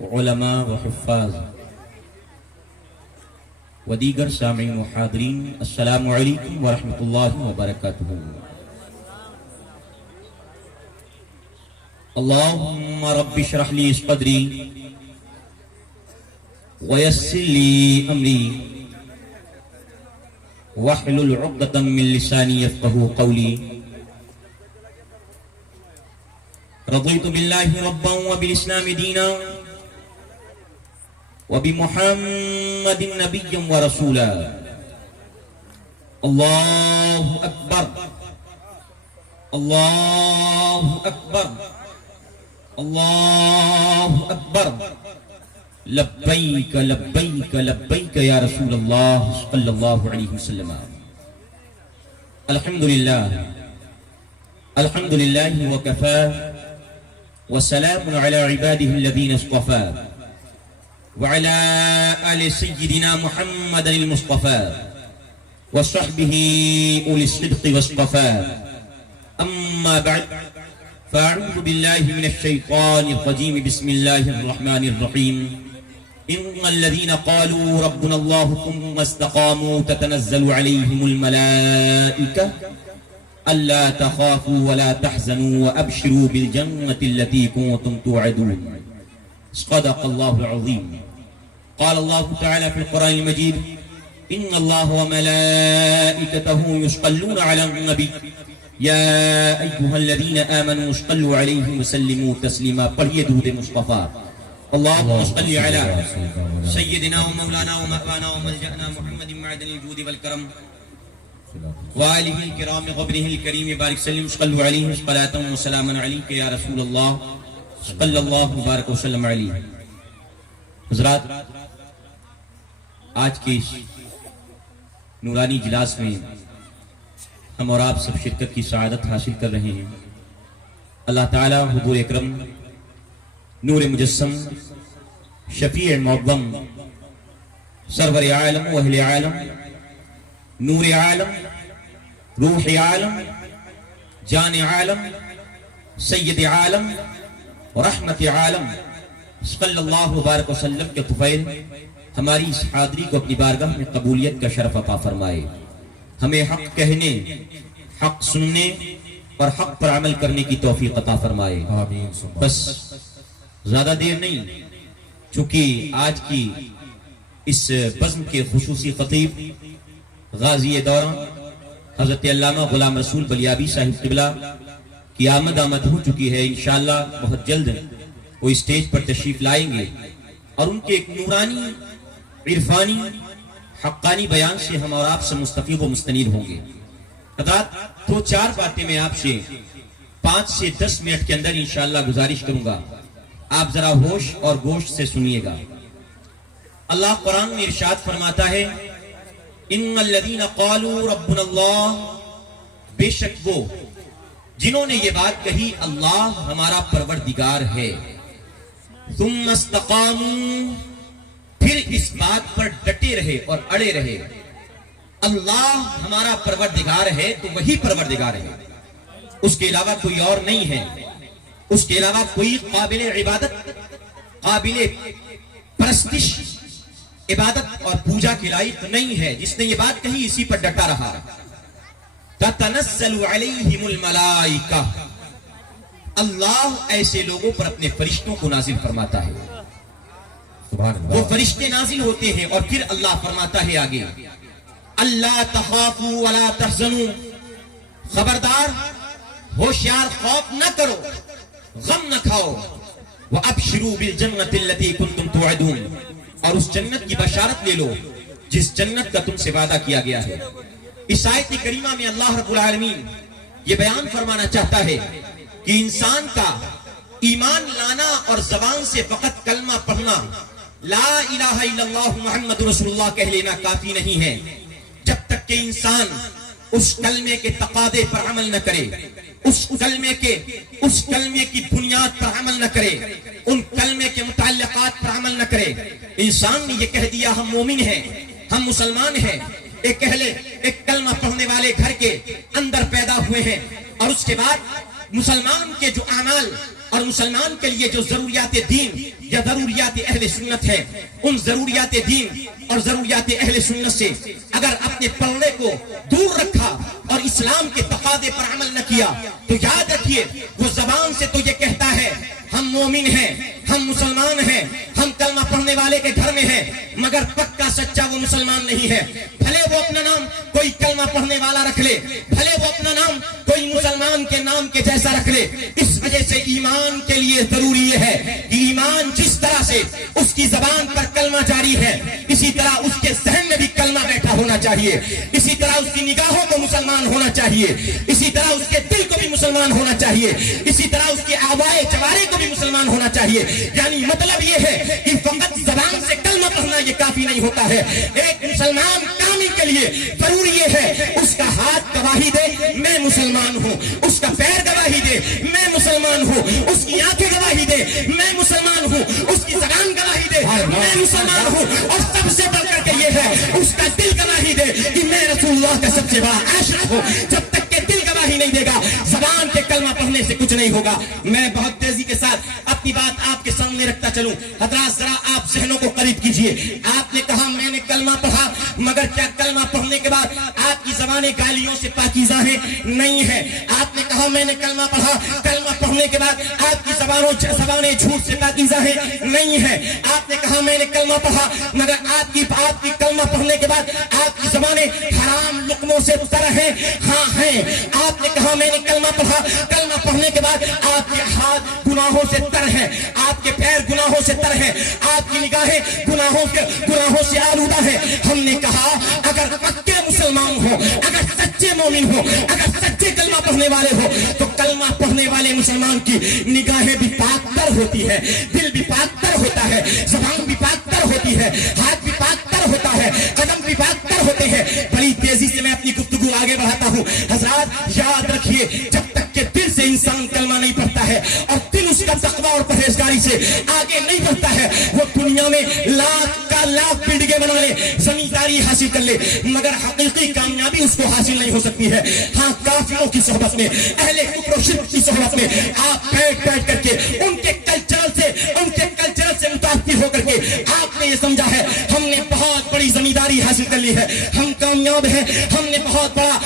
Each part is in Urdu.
علماء و حفاظ و دیگر سامعین و حاضرین، السلام علیکم ورحمۃ اللہ وبرکاتہ۔ اللہم رب اشرح لی صدری ویسر لی امری واحلل عقدۃ من لسانی یفقہوا قولی۔ رضیت باللہ ربا وبالاسلام دینا وبمحمد نبیا ورسولا۔ اللہ اکبر، اللہ اکبر، اللہ اکبر، لبیک لبیک لبیک یا رسول اللہ صلی اللہ علیہ وسلم۔ الحمدللہ الحمدللہ وکفا وسلام علی عباده الذین اصطفى وعلى آل سيدنا محمد المصطفى وصحبه أولي الصدق والصفاء، أما بعد فأعوذ بالله من الشيطان الرجيم، بسم الله الرحمن الرحيم۔ إن الذين قالوا ربنا الله ثم استقاموا تتنزل عليهم الملائكة ألا تخافوا ولا تحزنوا وأبشروا بالجنة التي كنتم توعدون، صدق الله العظيم۔ قال الله تعالى في القرآن المجيد: إن الله وملائكته يصلون على النبي يا أيها الذين آمنوا صلوا عليه وسلموا تسليما۔ پڑھیے درود مصطفیٰ۔ اللهم صل على سيدنا ومولانا ومأوانا وملجأنا محمد معدن الجود والكرم وآله الكرام وابنه الكريم، بارك سلم صلوا عليه صلاة وسلاما عليك يا رسول الله صلی اللہ مبارک وسلم علیہ۔ حضرات، آج کے اس نورانی اجلاس میں ہم اور آپ سب شرکت کی سعادت حاصل کر رہے ہیں۔ اللہ تعالی حضور اکرم نور مجسم شفیع معظم سرور عالم و اہل عالم نور عالم روح عالم جان عالم سید عالم رحمت عالم صلی اللہ وبارک وسلم کے طفیل ہماری اس حاضری کو اپنی بارگاہ میں قبولیت کا شرف عطا فرمائے۔ ہمیں حق کہنے، حق سننے اور حق پر عمل کرنے کی توفیق عطا فرمائے۔ بس زیادہ دیر نہیں، چونکہ آج کی اس بزم کے خصوصی خطیب غازی دوران حضرت علامہ غلام رسول بلیابی صاحب قبلہ کی آمد ہو چکی ہے۔ انشاءاللہ بہت جلد وہ اسٹیج پر تشریف لائیں گے اور ان کے ایک نورانی عرفانی حقانی بیان سے ہم اور آپ سے مستفیض و مستنیر ہوں گے۔ حضرات، دو چار باتیں میں آپ سے 5 سے 10 منٹ کے اندر انشاءاللہ گزارش کروں گا، آپ ذرا ہوش اور گوش سے سنیے گا۔ اللہ قرآن میں ارشاد فرماتا ہے: ان الذین قالوا ربنا اللہ، بے شک وہ جنہوں نے یہ بات کہی اللہ ہمارا پروردگار ہے، ثم استقاموا، پھر اس بات پر ڈٹے رہے اور اڑے رہے۔ اللہ ہمارا پروردگار ہے تو وہی پروردگار ہے، اس کے علاوہ کوئی اور نہیں ہے، اس کے علاوہ کوئی قابل عبادت، قابل پرستش، عبادت اور پوجا کے لائق نہیں ہے۔ جس نے یہ بات کہی اسی پر ڈٹا رہا۔ تتنزل علیہم الملائکہ، اللہ ایسے لوگوں پر اپنے فرشتوں کو نازل فرماتا ہے۔ وہ فرشتے نازل ہوتے ہیں اور پھر اللہ فرماتا ہے آگے: اللہ تخافوا ولا تحزنوا، خبردار، ہوشیار، خوف نہ کرو، غم نہ کھاؤ، وابشروا بالجنۃ التي كنتم توعدون، اور اس جنت کی بشارت لے لو جس جنت کا تم سے وعدہ کیا گیا ہے۔ اس آیت کریمہ میں اللہ رب العالمین یہ بیان فرمانا چاہتا ہے کہ انسان کا ایمان لانا اور زبان سے فقط کلمہ پڑھنا، لا الہ الا اللہ محمد رسول اللہ کہہ لینا کافی نہیں ہے، جب تک کہ انسان اس کلمے کے تقاضے پر عمل نہ کرے، اس کلمے کی بنیاد پر عمل نہ کرے، ان کلمے کے متعلقات پر عمل نہ کرے۔ انسان نے یہ کہہ دیا ہم مومن ہیں، ہم مسلمان ہیں، ایک کلمہ پڑھنے والے گھر کے اندر پیدا ہوئے ہیں، اور اس کے بعد مسلمان کے جو اعمال اور مسلمان کے لیے جو ضروریات دین یا ضروریات اہل سنت ہے، ان ضروریات دین اور ضروریات اہل سنت سے اگر اپنے پردے کو دور رکھا اور اسلام کے تقاضے پر عمل نہ کیا تو یاد رکھیے وہ زبان سے تو یہ کہتا ہے ہم مومن ہیں، ہم مسلمان ہیں، ہم کلمہ پڑھنے والے کے گھر میں ہیں، مگر پکا سچا وہ مسلمان نہیں ہے۔ بھلے وہ اپنا نام کوئی کلمہ پڑھنے والا رکھ لے، بھلے وہ اپنا نام کوئی مسلمان کے نام کے جیسا رکھ لے، اس وجہ سے ایمان کے لیے ضروری یہ ہے کہ ایمان جس طرح سے اس کی زبان پر کلمہ جاری ہے، اسی طرح اس کے ذہن میں بھی کلمہ بیٹھا ہونا چاہیے، اسی طرح اس کی نگاہوں کو مسلمان ہونا چاہیے، اسی طرح اس کے دل کو بھی مسلمان ہونا چاہیے، اسی طرح اس کے آوائے جوارے کو بھی مسلمان ہونا چاہیے۔ یعنی مطلب یہ ہے کہ فقط زبان سے کلمہ پڑھنا یہ کافی نہیں ہوتا ہے۔ ایک مسلمان کامل کے لیے ضروری یہ ہے اس کا ہاتھ گواہی دے میں مسلمان ہوں، اس کا پیر گواہی دے میں مسلمان ہوں، اس کی آنکھیں گواہی دے میں مسلمان ہوں، اس کی زبان گواہی دے میں مسلمان ہوں، اور سب سے بڑھ کر کے یہ ہے اس کا دل گواہی دے کہ میں رسول اللہ کا سب سے بڑا عاشق ہوں۔ جب تک کہ دل گواہی نہیں دے گا زبان کے کلمہ پڑھنے سے کچھ نہیں ہوگا۔ میں بہت تیزی کے ساتھ اپنی بات آپ کے سامنے رکھتا چلوں۔ حضرات ذرا آپ ذہنوں کو قریب کیجئے۔ آپ نے کہا میں نے کلمہ پڑھا، مگر کیا کلمہ پڑھنے کے بعد آپ کی زبانیں گالیوں سے پاکیزہ ہیں؟ نہیں ہے۔ آپ نے کہا میں نے کلمہ پڑھا، کلمہ پڑھنے کے بعد آپ کی زبانیں جھوٹ سے پاکیزہ ہیں؟ نہیں ہے۔ آپ نے کہا میں نے کلمہ پڑھا، مگر آپ کی کلمہ پڑھنے کے بعد آپ کی زبانیں حرام لقموں سے تر ہیں؟ ہاں ہیں۔ آپ نے کہا میں نے کلمہ پڑھا، کلمہ پڑھنے کے بعد آپ کے ہاتھ گناہوں سے تر ہیں، آپ کے پیر گناہوں سے تر ہیں، آپ کی نگاہیں گناہوں سے آلودہ ہیں۔ ہم نے کہا اگر پکے مسلمان ہو، اگر سچے مومن ہو، اگر سچے کلمہ پڑھنے والے ہو تو کلمہ پڑھنے والے مسلمان کی نگاہیں بھی پاک تر ہوتی ہے، دل بھی پاک تر ہوتا ہے، زبان بھی پاک تر ہوتی ہے، ہاتھ بھی پاک تر ہوتا ہے، قدم بھی پاک تر ہوتے ہیں۔ بڑی تیزی سے میں اپنی گفتگو آگے بڑھاتا ہوں۔ حضرات یاد رکھیے جب تک کہ دل سے انسان کلمہ نہیں پڑھتا ہے اور دل اس کا تقویٰ اور پرہیزگاری سے آگے نہیں بڑھتا ہے، وہ دنیا میں لاکھ بلڈنگیں بنا لے، زمینداری حاصل کر لے، مگر حقیقی کامیابی اس کو حاصل نہیں ہو سکتی ہے۔ ہاں کافروں کی صحبت میں، اہل کفر و شرک کی صحبت میں آپ بیٹھ کر کے ان کے کلچرل سے متاثر ہو کر کے آپ نے یہ سمجھا ہے ہم نے بہت بڑی زمینداری حاصل کر لی ہے، ہم کامیاب ہیں، ہم نے بہت بڑا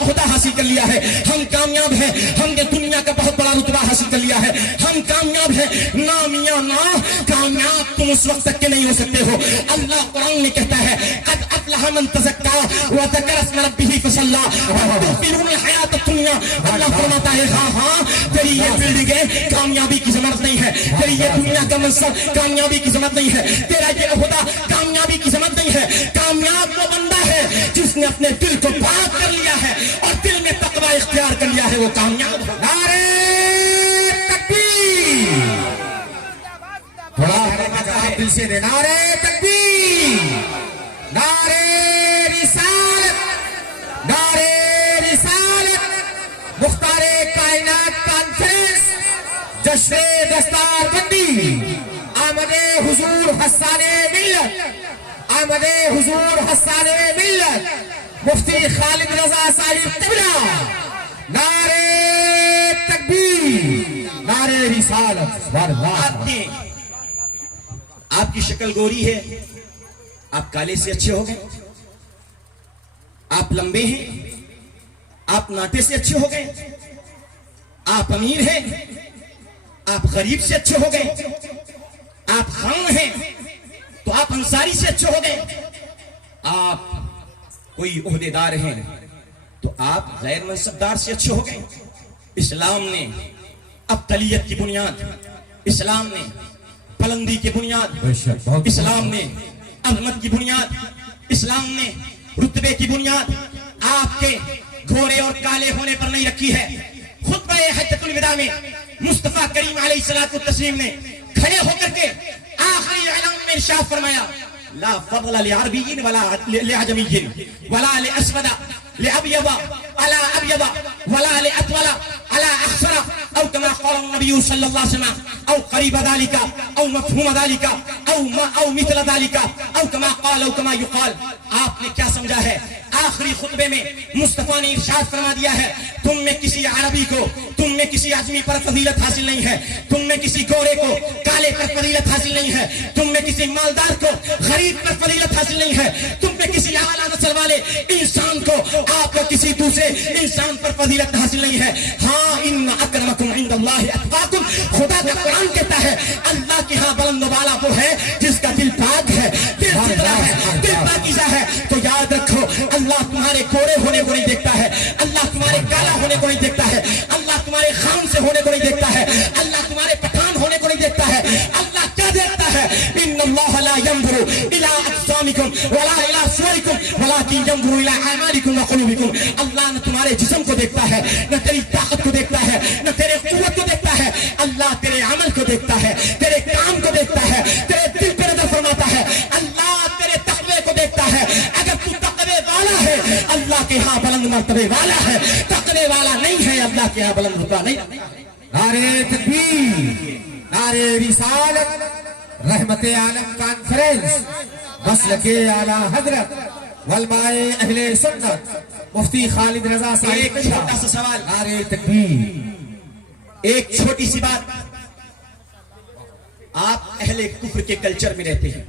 عہدہ حاصل کر لیا ہے، ہم کامیاب ہیں، ہم نے دنیا کا بہت بڑا رتبہ حاصل کر لیا ہے، ہم کامیاب ہیں۔ نا میاں نا، کامیاب تم اس وقت تک کے نہیں ہو سکتے ہو۔ اللہ قرآن میں کہتا ہے قد افلح من تزکا وذکر اسم ربہ فصلی وتؤثرون الحیاۃ الدنیا۔ اللہ فرماتا ہے ہاں تیری یہ بلڈنگیں کامیابی کی ضمانت نہیں ہے، تیری یہ دنیا کا منصب کامیابی کی ضمانت نہیں ہے، تیرا یہ عہدہ کامیابی کی ضمانت نہیں ہے۔ کامیاب وہ بندہ ہے جس نے اپنے دل کو پاک کر لیا ہے اور دل میں تقوی اختیار کر لیا ہے، وہ کامیاب ہے۔ نعرہ تکبیر، تھوڑا جواب دل سے دے، نعرہ تکبیر، نعرہ رسالت، نعرہ رسالت، مختار کائنات کانفرنس، جشن دستار بندی، آمد حضور حسان ملت، آمد حضور حسان ملت، مفتی خالد رضا صاحب قبلہ، نعرہ تکبیر، نعرہ رسالت۔ آپ کی شکل گوری ہے، آپ کالے سے اچھے ہو گئے، آپ لمبے ہیں، آپ ناٹے سے اچھے ہو گئے، آپ امیر ہیں، آپ غریب سے اچھے ہو گئے، آپ خان ہیں تو آپ انصاری سے اچھے ہو گئے، آپ کوئی عہدے دار ہیں تو آپ غیر منصبدار سے اچھے ہو گئے۔ اسلام نے ابتلیت کی بنیاد، اسلام نے بلندی کی بنیاد، اسلام نے عظمت کی بنیاد، اسلام نے رتبے کی بنیاد آپ کے گھوڑے اور کالے ہونے پر نہیں رکھی ہے۔ خطبہ حجۃ الوداع میں مصطفیٰ کریم علیہ الصلوۃ والتسلیم نے کھڑے ہو کر کے آخری اعلان میں ارشاد فرمایا لا فضل لعربی ولا لعجمی ولا لاسود لابیض ولا ابیض ولا لاطول على أخسر أو كما قال النبي صلى الله عليه وسلم أو قريب ذلك أو مفهوم ذلك أو مثل ذلك أو كما قال أو كما يقال. آپ نے کیا سمجھا ہے؟ آخری خطبے میں مصطفیٰ نے ارشاد فرما دیا ہے تم میں کسی عربی کو، تم میں کسی اجمی پر فضیلت حاصل نہیں ہے، تم میں کسی گورے کو کالے پر فضیلت حاصل نہیں ہے، تم میں کسی مالدار کو غریب پر فضیلت حاصل نہیں ہے، تم میں کسی اعلیٰ نسل والے انسان کو آپ کو کسی دوسرے انسان پر فضیلت حاصل نہیں ہے. ہاں ان اکرمکم عند اللہ اتقاکم، خدا کا قرآن کہتا ہے اللہ کے ہاں بلند و بالا وہ ہے جس کا دل پاک ہے، دل ستھرا ہے، دل پاکیزہ ہے. تو یاد رکھو اللہ تمہارے گورے ہونے کو نہیں دیکھتا ہے، اللہ تمہارے کالا ہونے کو نہیں دیکھتا ہے، اللہ تمہارے خان سے ہونے کو نہیں دیکھتا ہے، اللہ تمہارے پٹھان ہونے کو نہیں دیکھتا ہے. اللہ کیا دیکھتا ہے؟ ان اللہ لا ينظر الى اجسامکم ولا الى صورکم ولکن ينظر الى اعمالکم وقلوبکم. اللہ نہ تمہارے جسم کو دیکھتا ہے، نہ تیری طاقت کو دیکھتا ہے، نہ تیرے قوت کو دیکھتا ہے. اللہ تیرے عمل کو دیکھتا ہے، تیرے کام کو دیکھتا ہے، تیرے دل پہ نظر فرماتا ہے. اللہ تیرے تقوی کو دیکھتا ہے. اگر تو تقوی والا ہے اللہ کے ہاں بلند مرتبے والا ہے، تقوی والا نہیں ہے اللہ کے ہاں بلند مرتبہ نہیں. نعرے تکبیر، نعرے رسالت، رحمت عالم کانفرنس، مسلک اعلیٰ حضرت علماء اہل سنت مفتی خالد رضا صاحب. ایک چھوٹا سا سوال، نعرے تکبیر. ایک چھوٹی سی بات. آپ اہل کفر کے کلچر میں رہتے ہیں،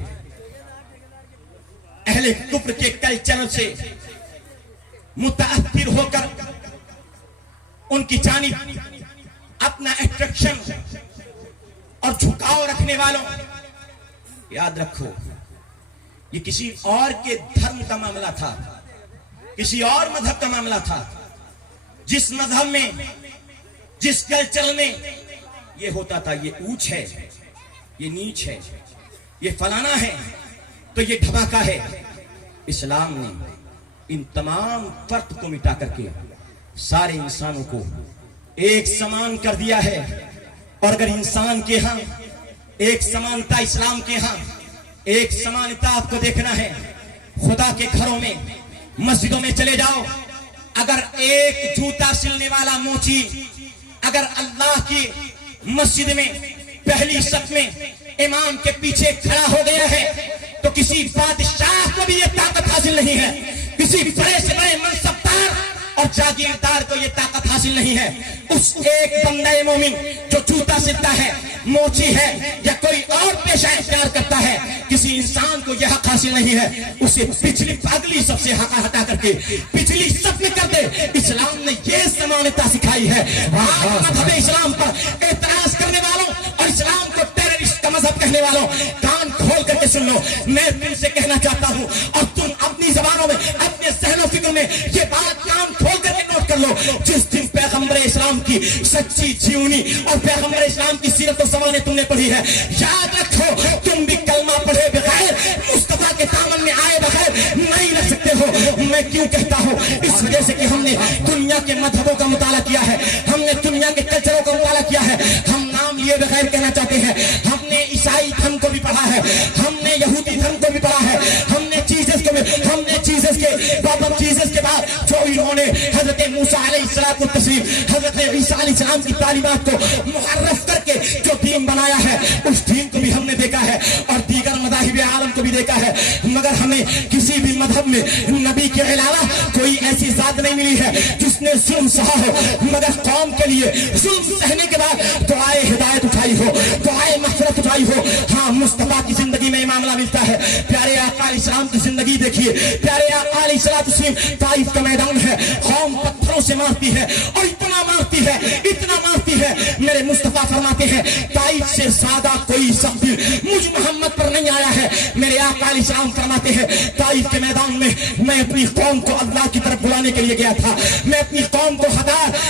اہل کفر کے کلچر سے متاثر ہو کر ان کی جانب اپنا اٹریکشن اور جھکاؤ رکھنے والوں، یاد رکھو یہ کسی اور کے دھرم کا معاملہ تھا، کسی اور مذہب کا معاملہ تھا. جس مذہب میں، جس کلچر میں یہ ہوتا تھا یہ اونچ ہے، یہ نیچ ہے، یہ فلانا ہے تو یہ دھماکہ ہے. اسلام نے ان تمام فرق کو مٹا کر کے سارے انسانوں کو ایک سمان کر دیا ہے. اور اگر انسان کے ہاں ایک سمانتا، اسلام کے ہاں ایک سمانتا آپ کو دیکھنا ہے، خدا کے گھروں میں، مسجدوں میں چلے جاؤ، اگر ایک جوتا سلنے والا موچی اگر اللہ کی مسجد میں پہلی صف میں امام کے پیچھے کھڑا ہو گیا ہے تو کسی بادشاہ کو بھی یہ طاقت حاصل نہیں ہے، کسی بڑے سے بڑے منصبدار اور جاگیردار کو یہ طاقت حاصل نہیں ہے. اس ایک بندہ مومن جو جوتا سلتا ہے، موچی ہے یا کوئی اور پیشہ اختیار کرتا ہے، کسی انسان کو یہ حق حاصل نہیں ہے. اسے پچھلی اگلی سب سے حق ہٹا کر کے پچھلی سب میں کر دے. اسلام نے یہ سمانتا سکھائی ہے. مذہب اسلام پر اعتراض کرنے والوں اور اسلام کو ٹیررسٹ کا مذہب کہنے والوں، کان کھول کر کے سن لو. میں تم سے کہنا چاہتا ہوں اور تم اپنی زبانوں میں، اپنے ذہن و فکر میں یہ بات کان کھول کر کے نوٹ کر لو. جس دن پیغمبر اسلام کی سچی جیونی اور پیغمبر اسلام کی سیرت و سوانح تم نے پڑھی ہے، یاد رکھو تم بھی کلمہ پڑھے بغیر، مصطفیٰ کے دامن میں آئے بغیر نہیں رہ سکتے ہو. میں کیوں کہتا ہوں؟ اس وجہ سے کہ ہم نے دنیا کے مذہبوں کا مطالعہ کیا ہے، ہم نے دنیا کے کلچروں کا مطالعہ کیا ہے. ہم نام لیے بغیر کہنا چاہتے ہیں ہم نے عیسائی دھرم کو بھی پڑھا ہے، ہم نے یہودی دھرم کو بھی پڑھا ہے، ہم نے جیسس کے بعد جو انہوں نے حضرت موسیٰ علیہ السلام کو تسلیم، حضرت عیسیٰ علیہ السلام کی تعلیمات کو محرف کر کے جو دین بنایا ہے، اس دین کو بھی ہم نے دیکھا ہے اور دیگر مذاہب عالم کو بھی دیکھا ہے. مگر ہمیں کسی بھی مذہب میں نبی کے علاوہ کوئی ایسی ذات نہیں ملی ہے جس نے ظلم سہا ہو، مگر قوم کے لیے ظلم سہنے کے بعد دعائے ہدایت اٹھائی ہو، دعائے مغفرت اٹھائی ہو. ہاں مصطفیٰ کی زندگی میں معاملہ ملتا ہے. پیارے آقا علیہ السلام کی زندگی دیکھیے، پیارے آقا علیہ السلام طائف کا میدان ہے، قوم پتھروں سے مارتی ہے اور اتنا مارتی ہے، اتنا مارتی ہے. میرے مصطفیٰ فرماتے ہیں طائف سے زیادہ کوئی سخت مجھ محمد پر نہیں آیا ہے. میرے آقا علیہ السلام فرماتے ہیں طائف کے میدان میں میں اپنی قوم کو اللہ کی طرف بلانے کے لیے گیا تھا. میں اپنی قوم کو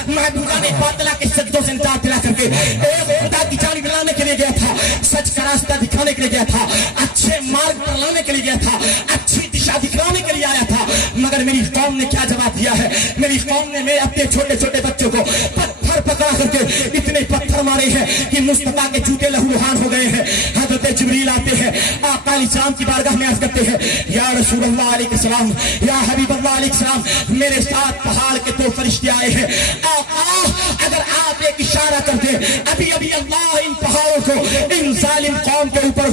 محبوبان باطلہ کے سجدوں سے نجات دلا کر کے ایک خدا کی جانب لانے کے لیے گیا تھا، سچ کا راستہ دکھانے کے لیے گیا تھا، اچھے مارگ پر لانے کے لیے گیا تھا، اچھی دشا دکھانے کے لیے آیا تھا. مگر میری قوم نے کیا جواب دیا ہے؟ میری قوم نے میرے اپنے چھوٹے چھوٹے بچوں کو پتھر پکڑا کر کے اتنے پتھر مارے ہیں کہ مصطفیٰ کے جوتے لہولہان ہو گئے ہیں. حضرت جبریل آتے ہیں، آقا علیہ السلام کی بارگاہ میں عرض کرتے ہیں یا رسول اللہ علیہ السلام، یا حبیب اللہ علیہ السلام، میرے ساتھ پہاڑ کے دو فرشتے آئے ہیں. آقا اگر آپ ایک اشارہ کر دیں ابھی ابھی اللہ ان پہاڑوں کو ان ظالم قوم کے اوپر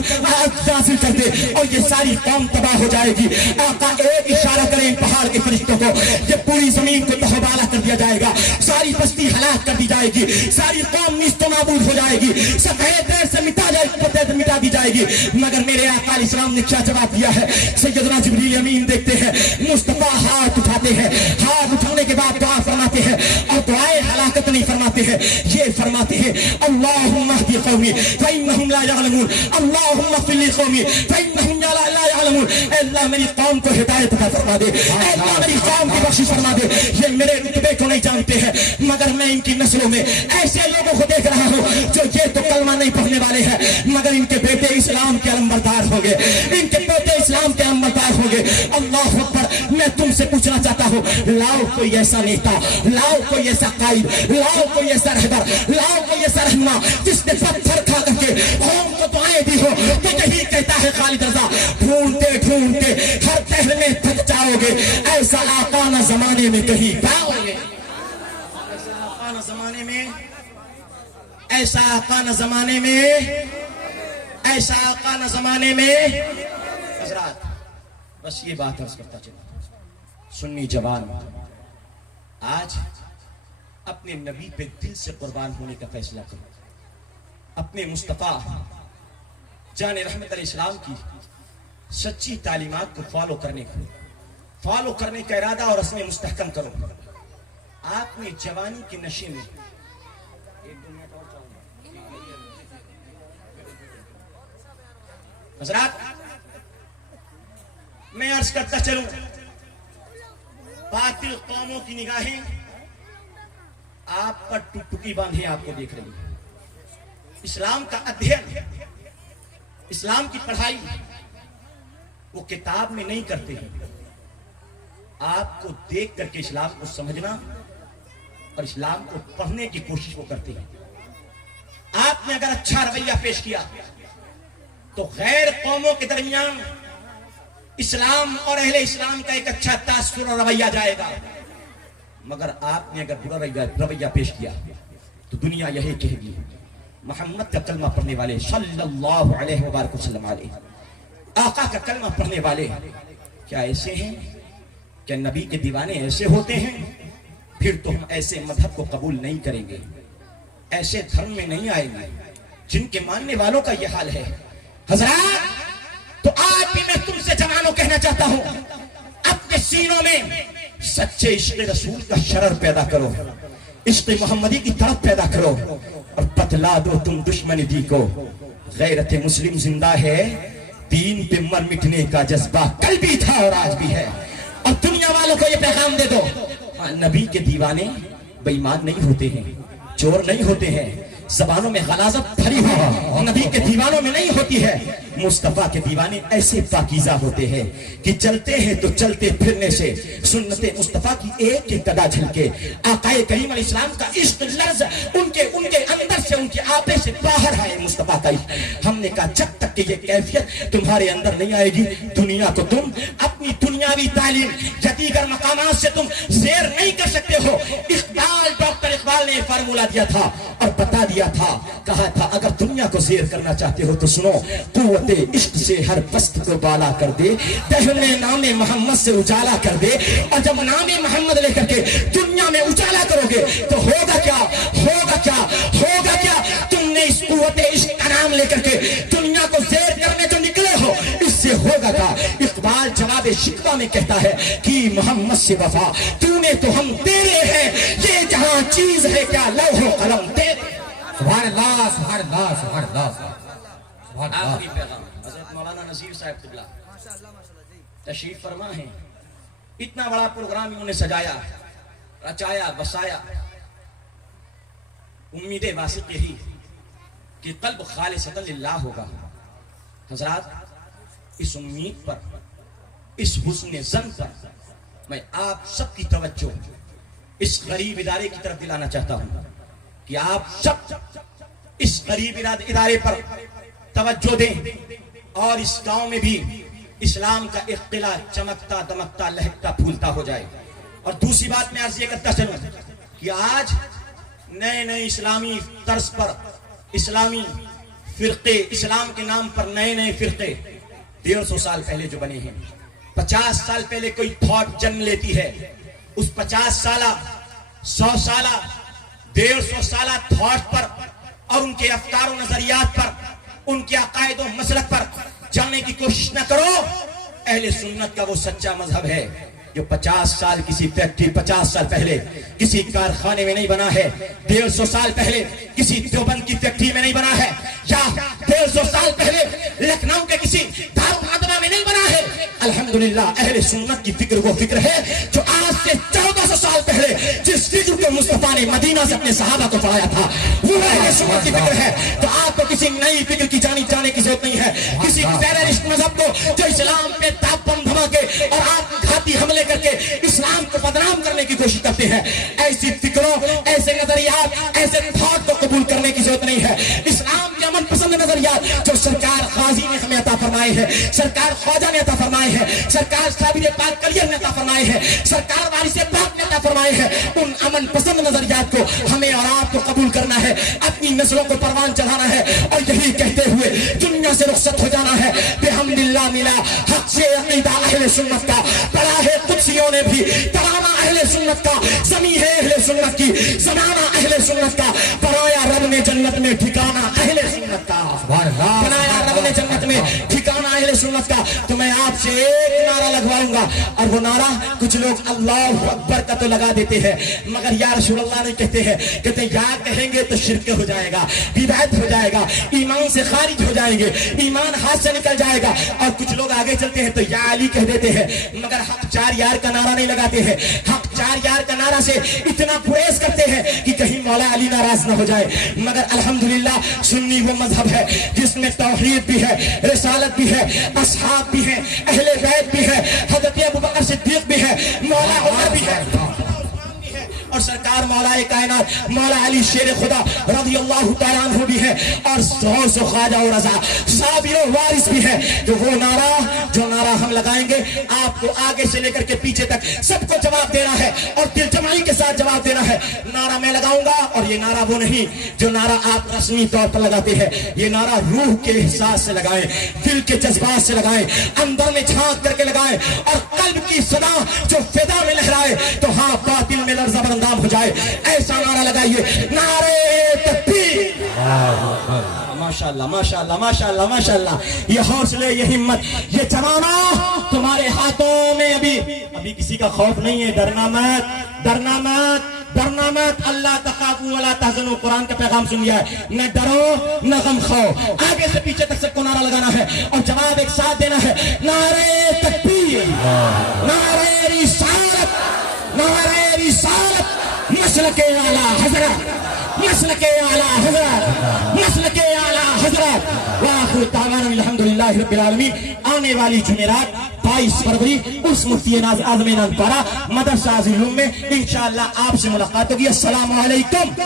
نازل کر دے اور یہ ساری قوم تباہ ہو جائے گی. آقا ایک اشارہ کریں ان پہاڑ کے فرشتوں کو، یہ پوری زمین کو تہبالا کر دیا جائے گا، ساری بستی ہلاک کر دی جائے گی، ساری قوم نیست و نابود ہو جائے گی، سفید دیر سے مٹا دی جائے گی. مگر میرے آقا علیہ السلام نے کیا جواب دیا ہے؟ سیدنا جبریل امین دیکھتے ہیں مصطفیٰ ہاتھ اٹھاتے ہیں، ہاتھ اٹھانے کے بعد دعا فرماتے ہیں اور دعائے ہلاکت نہیں فرماتے ہیں، یہ فرماتے ہیں اللہم اہدی قومی فإنہم لا یعلمون، اللہم اغفر لی قومی فإنہم لا یعلمون. اے اللہ میری قوم کو ہدایت عطا فرما دے، اے اللہ میری قوم کی بخشش فرما دے. یہ میرے رتبے کو نہیں جانتے ہیں مگر میں ان کی نسلوں میں ایسے لوگوں کو دیکھ رہا ہوں جو یہ تو کلمہ نہیں پڑھنے والے ہیں مگر ان کے بیٹے اسلام کے علمبردار ہوں گے، ان کے بیٹے اسلام کے علمبردار ہوں گے. اللہ اکبر. میں تم سے پوچھنا چاہتا ہوں، لاؤ کوئی ایسا نیتا، لاؤ کوئی ایسا قائد، لاؤ کوئی ایسا رہبر، لاؤ کوئی ایسا رہنما جس نے پتھر کھا کر کے قوم کو دعائیں دی ہو. تو یہی کہتا ہے خالد رضا، ڈھونڈتے ڈھونڈتے ہر دہر میں تھک جاؤ گے، ایسا آقا نہ زمانے میں کہیں پاؤ گے. ایسا آقا نہ زمانے میں، ایسا آقا نہ زمانے میں، ایسا آقا نہ زمانے میں. حضرات بس یہ بات عرض کرتا چلا، سنی جوان آج اپنے نبی پہ دل سے قربان ہونے کا فیصلہ کرو، اپنے مصطفیٰ جان رحمت علیہ السلام کی سچی تعلیمات کو فالو کرنے کا ارادہ اور اس میں مستحکم کرو. آپ نے جوانی کے نشے میں حضرات میں عرض کرتا چلوں، باطل قوموں کی نگاہیں آپ پر ٹکٹکی باندھے آپ کو دیکھ رہی ہیں. اسلام کا ادھین، اسلام کی پڑھائی وہ کتاب میں نہیں کرتے ہیں، آپ کو دیکھ کر کے اسلام کو سمجھنا اور اسلام کو پڑھنے کی کوشش وہ کرتے ہیں. آپ نے اگر اچھا رویہ پیش کیا تو غیر قوموں کے درمیان اسلام اور اہل اسلام کا ایک اچھا تاثر اور رویہ جائے گا. مگر آپ نے اگر برا رویہ پیش کیا تو دنیا یہی کہے گی محمد کا کلمہ پڑھنے والے صلی اللہ علیہ وبارک وسلم علیہ، آقا کا کلمہ پڑھنے والے کیا ایسے ہیں؟ کیا نبی کے دیوانے ایسے ہوتے ہیں؟ پھر تو ہم ایسے مذہب کو قبول نہیں کریں گے، ایسے دھرم میں نہیں آئیں گے جن کے ماننے والوں کا یہ حال ہے. حضرات تو آج بھی میں تم سے جوانوں کہنا چاہتا ہوں، اپنے سینوں میں سچے عشق رسول کا شرر پیدا کرو، عشق محمدی کی طرف پیدا کرو اور بتلا دو تم دشمن دی کو غیرت مسلم زندہ ہے، دین پہ مر مٹنے کا جذبہ کل بھی تھا اور آج بھی ہے. اور دنیا والوں کو یہ پیغام دے دو، نبی کے دیوانے بے ایمان نہیں ہوتے ہیں، چور نہیں ہوتے ہیں، زبانوں میں غلاظت بھری ہو نبی کے دیوانوں میں نہیں ہوتی ہے. مصطفیٰ کے دیوانے ایسے پاکیزہ ہوتے ہیں کہ چلتے ہیں تو چلتے پھرنے سے سنت مصطفیٰ کی ایک ایک ادا جھلکے، آقا کریم علیہ السلام کا عشق لرز ان کے اندر سے، ان کے آپے سے باہر آئے مصطفیٰ کا عشق. ہم نے کہا جب تک کہ یہ کیفیت تمہارے اندر نہیں آئے گی، دنیا کو تم اپنی دنیاوی تعلیم یا دیگر مقامات سے تم زیر نہیں کر سکتے ہو. ڈاکٹر اقبال نے فارمولا دیا تھا اور بتا دیا تھا، کہا تھا اگر دنیا کو زیر کرنا چاہتے ہو تو سنو، قوت عشق سے ہر پست کو بالا کر دے، دہنے نام محمد سے اجالا کر دے. اور جب نام محمد لے کر کے دنیا میں اجالا کرو گے تو ہوگا کیا، ہوگا کیا، ہوگا کیا؟ تم نے اس قوت عشق کا نام لے کر کے دنیا کو زیر کرنے جو نکلے ہو، اس سے ہوگا کیا؟ اقبال جواب شکوہ میں کہتا ہے کہ محمد سے وفا تو نے تو ہم تیرے ہیں، یہ جہاں چیز ہے کیا لوح و قلم تیرے. سبحان اللہ، سبحان اللہ، سبحان اللہ، سبحان اللہ. آخری پیغام حضرت مولانا نذیر صاحب قبلہ تشریف فرما ہیں. اتنا بڑا پروگرام انہوں نے سجایا، رچایا، بسایا. امید واثق یہی کہ قلب خالصۃ للہ ہوگا. حضرات اس امید پر، اس حسن ظن پر میں آپ سب کی توجہ اس غریب ادارے کی طرف دلانا چاہتا ہوں کہ آپ سب اس غریب ادارے پر توجہ دیں اور اس گاؤں میں بھی اسلام کا ایک قلعہ چمکتا دمکتا لہکتا پھولتا ہو جائے. اور دوسری بات میں عرض یہ کرتا چلوں کہ آج نئے نئے اسلامی طرز پر اسلامی فرقے، اسلام کے نام پر نئے نئے فرقے 150 سال پہلے جو بنے ہیں، 50 سال پہلے کوئی تھاٹ جنم لیتی ہے، اس 50 سالہ 100 سالہ 150 سالہ تھاٹ پر اور ان کے افکار و نظریات پر، ان کے عقائد و مسلک پر جاننے کی کوشش نہ کرو۔ اہل سنت کا وہ سچا مذہب ہے جو 50 سال کسی فیکٹری، 50 سال پہلے کسی کارخانے میں نہیں بنا ہے، 150 سال پہلے کسی دیوبند کی فیکٹری میں نہیں بنا ہے، یا 150 سال پہلے لکھنؤ کے کسی دارالمعدنہ میں نہیں بنا ہے۔ الحمدللہ اہل سنت کی فکر وہ فکر ہے جو آج سے 1400 سال پہلے جس فکر کو مصطفیٰ نے مدینہ سے اپنے صحابہ کو پڑھایا تھا، وہ اہل سنت کی فکر ہے۔ تو آپ کو کسی نئی فکر کی جانے کی ضرورت نہیں ہے، کسی ٹیررسٹ مذہب کو جو اسلام پہ تاپ بم دھماکے اور آپ گھاتی حملے کر کے اسلام کو بدنام کرنے کی کوشش کرتے ہیں، ایسی فکروں، ایسے نظریات، ایسے تھاٹ کو قبول کرنے کی ضرورت نہیں ہے۔ اسلام کے امن پسند نظریات جو سرکار غازی نے ہمیں عطا فرمائے ہیں، سرکار خواجہ نے عطا فرمائے ہیں، سرکار صابر پاک کلیر نے عطا فرمائے ہیں، سرکار وارث پاک نے عطا فرمائے ہیں، ان امن پسند نظریات کو ہمیں اور آپ کو قبول کرنا ہے، اپنی نسلوں کو پروان چڑھانا ہے، اور یہی کہتے ہوئے دنیا سے رخصت ہو جانا ہے۔ بحمداللہ ملا حق سے عقیدہ اہل سنت کا، پڑھا ہے قدسیوں نے بھی ترانہ اہل سنت کا، زمین ہے اہل سنت کی، زمانہ اہل سنت کا، بنایا رب نے جنت میں ٹھکانہ اہل سنت کا، بنایا رب نے جنت میں ٹھکانہ اہل سنت کا۔ تو میں آپ سے ایک نعرہ لگواؤں گا، اور وہ نعرہ کچھ لوگ اللہ اکبر کا تو لگا دیتے ہیں، مگر یا رسول اللہ نہیں کہتے ہیں، کہتے ہیں یا کہیں گے تو شرک ہو جائے گا، بدعت ہو جائے گا، ایمان سے خارج ہو جائیں گے، ایمان ہاتھ سے نکل جائے گا۔ اور کچھ لوگ آگے چلتے ہیں تو یا علی کہہ دیتے ہیں، مگر حق چار یار کا نعرہ نہیں لگاتے ہیں، حق چار یار کا نعرہ سے اتنا گریز کرتے ہیں کہ کہیں مولا علی ناراض نہ ہو جائے۔ مگر الحمدللہ سنی وہ مذہب ہے جس میں توحید بھی ہے، رسالت بھی ہے، اصحاب بھی ہیں، اہل بیت بھی ہے، حضرت ابوبکر صدیق بھی ہے، مولا عمر بھی ہے، اور سرکار مولا کائنات مولا علی شیر خدا رضی اللہ تعالیٰ عنہ بھی ہے، اور غوث و خواجہ و رضا صابر و وارث بھی ہے۔ جو وہ نعرہ جو نعرہ ہم لگائیں گے، آپ کو آگے سے لے کر کے پیچھے تک سب کو جواب دینا ہے، اور دل جمعی کے ساتھ جواب دینا ہے۔ نعرہ میں لگاؤں گا، اور یہ نعرہ وہ نہیں جو نعرہ آپ رسمی طور پر لگاتے ہیں، یہ نعرہ روح کے احساس سے لگائیں، دل کے جذبات سے لگائیں، اندر میں جھانک کر کے لگائیں، اور قلب کی صدا جو فضا میں لہرائے تو ہاں باطل میں لرزہ بردام ہو جائے، ایسا نعرہ لگائیے، نعرے تکبیر۔ ماشاءاللہ ماشاءاللہ ماشاءاللہ ماشاءاللہ، یہ حوصلے، یہ ہمت، یہ زمانہ تمہارے ہاتھوں میں۔ ابھی کسی کا خوف نہیں ہے، ڈرنا مت، ڈرنا مت، ڈرنا مت، اللہ تخافوا ولا تحزنوا، قرآن کا پیغام سن لیا ہے، نہ ڈرو نہ غم کھاؤ، آگے سے پیچھے تک سب کو نعرہ لگانا ہے، اور جواب ایک ساتھ دینا ہے، نعرے تکبیر، نعرے رسالت، نعرے رسالت، مسلک اعلیٰ حضرت، مسلک اعلیٰ حضرت، مسلک اعلیٰ حضرت۔ وآخر دعوانا الحمدللہ رب العالمین۔ آنے والی جمعرات 22 فروری اس مفتی اعظم نانپارہ مدرسہ عظیم میں انشاءاللہ آپ سے ملاقات ہوگی۔ السلام علیکم۔